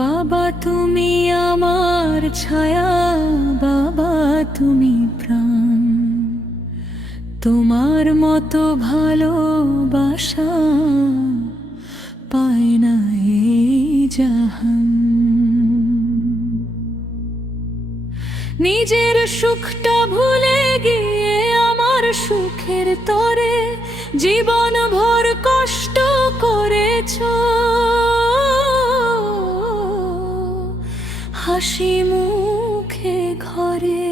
বাবা তুমি আমার ছায়া, বাবা তুমি প্রাণ, তোমার মতো ভালোবাসা পায় না এই জাহান। নিজের সুখটা ভুলে গিয়ে আমার সুখের তরে জীবন ভর কষ্ট করেছো, হাসি মুখে ঘরে।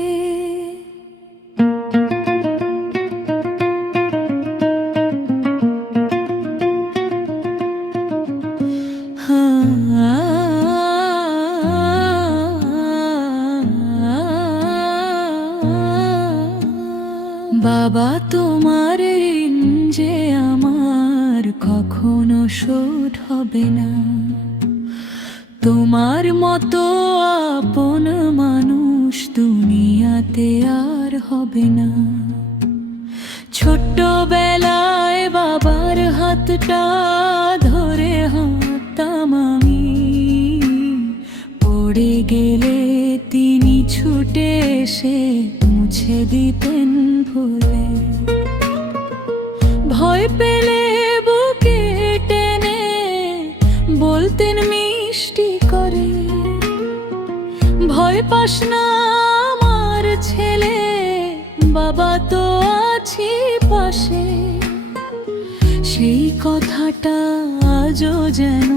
বাবা তোমার ঋণ যে আমার কখনো শোধ হবে না, তোমার মতো আপন মানুষ দুনিয়াতে আর হবে না। ছোট্টবেলায় বাবার হাতটা ধরে হাঁটতাম আমি, পড়ে গেলে তিনি ছুটে এসে মুছে দিতেন ভুলে। ভয় পেলে বুকে টেনে বলতেন মিষ্টি করে, ভয় পাস না আমার ছেলে, বাবা তো আছি পাশে। সেই কথাটা আজও যেন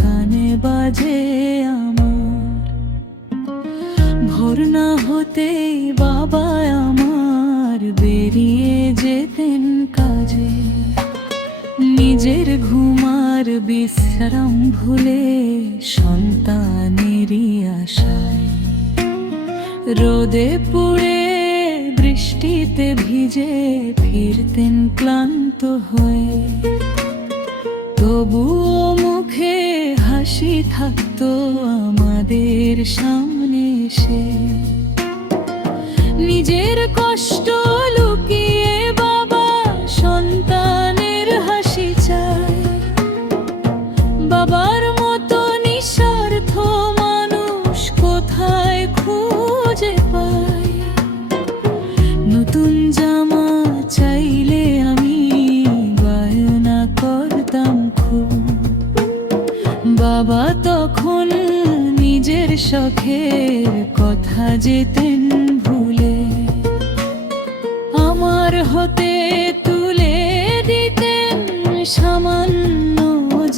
কানে বাজে আমার। ভোর না হতেই বাবা আমার বেরিয়ে যেতেন কাজে, নিজের ঘুমার বিশ্রাম ভুলে সন্তানেরই আশায়। রোদে পুড়ে বৃষ্টিতে ভিজে ফিরতেন ক্লান্ত হয়ে, তবুও মুখে হাসি থাকতো আমাদের সামনে এসে। নিজের কষ্ট লুকিয়ে বাবা সন্তানের হাসি চায়। বাবার মতো নিঃস্বার্থ মানুষ কোথায় খুঁজে পায়? নতুন জামা চাইলে আমি বায়না করতাম খুব, বাবা তখন নিজের শখের কথা যেতেন ভুলে। আমার হতে তুলে দিতেন সামান্য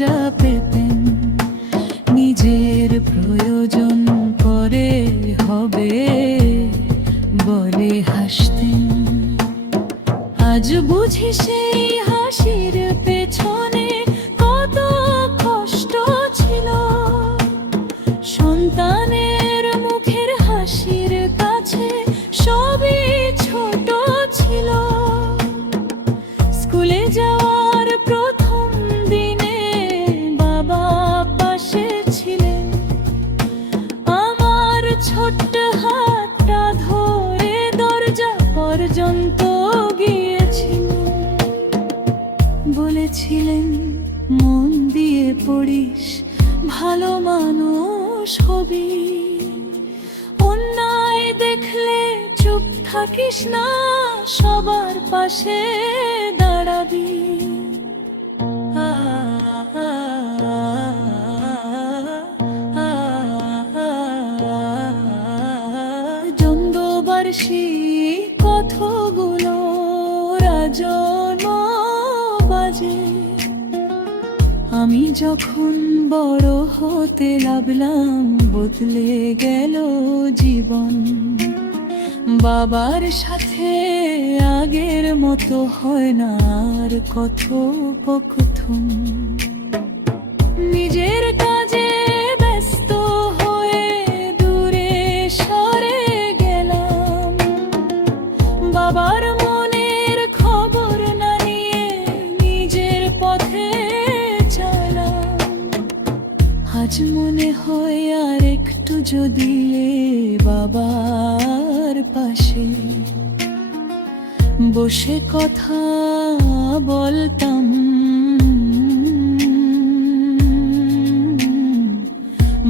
যা পেতেন, নিজের প্রয়োজন পরে হবে বলে হাসতেন। আজ বুঝি সেই হাসির পেছনে কত কষ্ট ছিল, সন্তানের মুখের হাসির কাছে সবই ছোট ছিল। স্কুলে যাওয়ার প্রথম দিনে বাবা পাশে ছিলেন, আমার ছোট্ট হাতটা ধরে দরজা পর্যন্ত গিয়েছিলেন। বলেছিলেন মন দিয়ে পড়িস, ভালো মানুষ হবি, অন্যায় দেখলে চুপ থাকিস না, সবার পাশে দাঁড়াবি। জন্মবার্ষিক কতগুলো রাজন বাজে, আমি যখন বড় হতে লাগলাম বদলে গেল জীবন। বাবার সাথে আগের মতো হয় না আর কথোপকথন। নিজের কাজে ব্যস্ত হয়ে দূরে সরে গেলাম, বাবার মনের খবর না নিয়ে নিজের পথে মনে হয় আর একটু যদি বাবার পাশে বসে কথা বলতাম।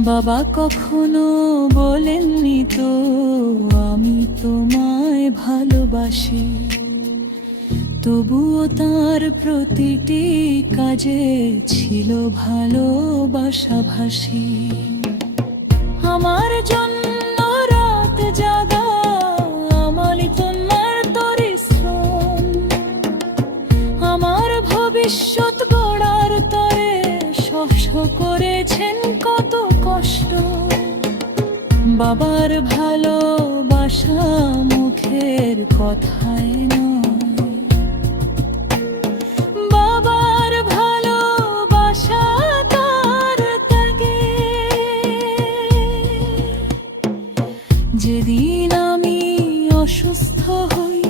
বাবা কখনো বলেননি তো আমি তোমায় ভালোবাসি, তবুও তার প্রতিটি কাজে ছিল ভালোবাসা ভাসি। আমার জন্য রাত জাগা আমার তোমার পরিশ্রম, আমার ভবিষ্যৎ গড়ার তরে সহ্য করেছেন কত কষ্ট। বাবার ভালোবাসা মুখের কথায় নয়, বাবার ভালোবাসা তার ত্যাগে। যেদিন আমি অসুস্থ হই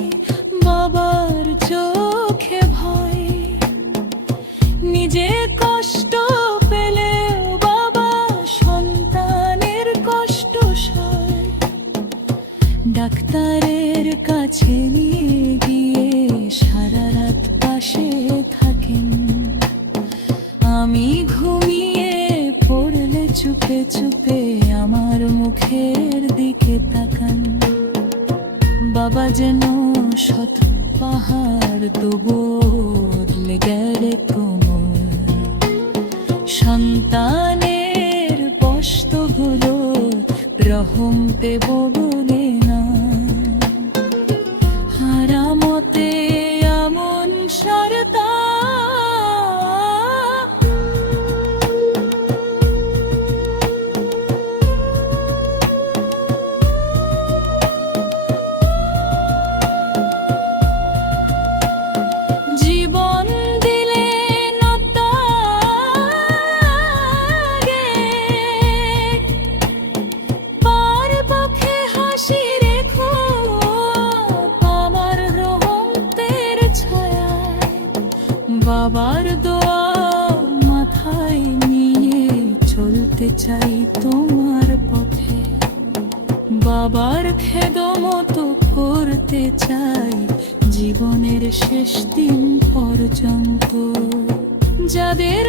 বাবার চোখে ভয়, নিজে কষ্ট পেলেও বাবা সন্তানের কষ্ট সয়। ডাক্তারের কাছে নিয়ে গিয়ে সারা রাত পাশে থাকেন, আমি ঘুমিয়ে পড়লে চুপে চুপে আমার মুখের দিকে তাকান। বাবা যেন শত পাহাড় বদলে গেলে কোমর, সন্তানের কষ্টগুলো রহম দেব বলে না। হারামতে এমন সারতা জীবন দিলেন ত্যাগে, পার পক্ষে হাসি রেখো আমার রহমতের ছায়ায়। বাবার দোয়া মাথায় নিয়ে চলতে চাই তোমার পথে, বাবার খেদমত করতে চাই জীবনের শেষ দিন পর্যন্ত। যাদের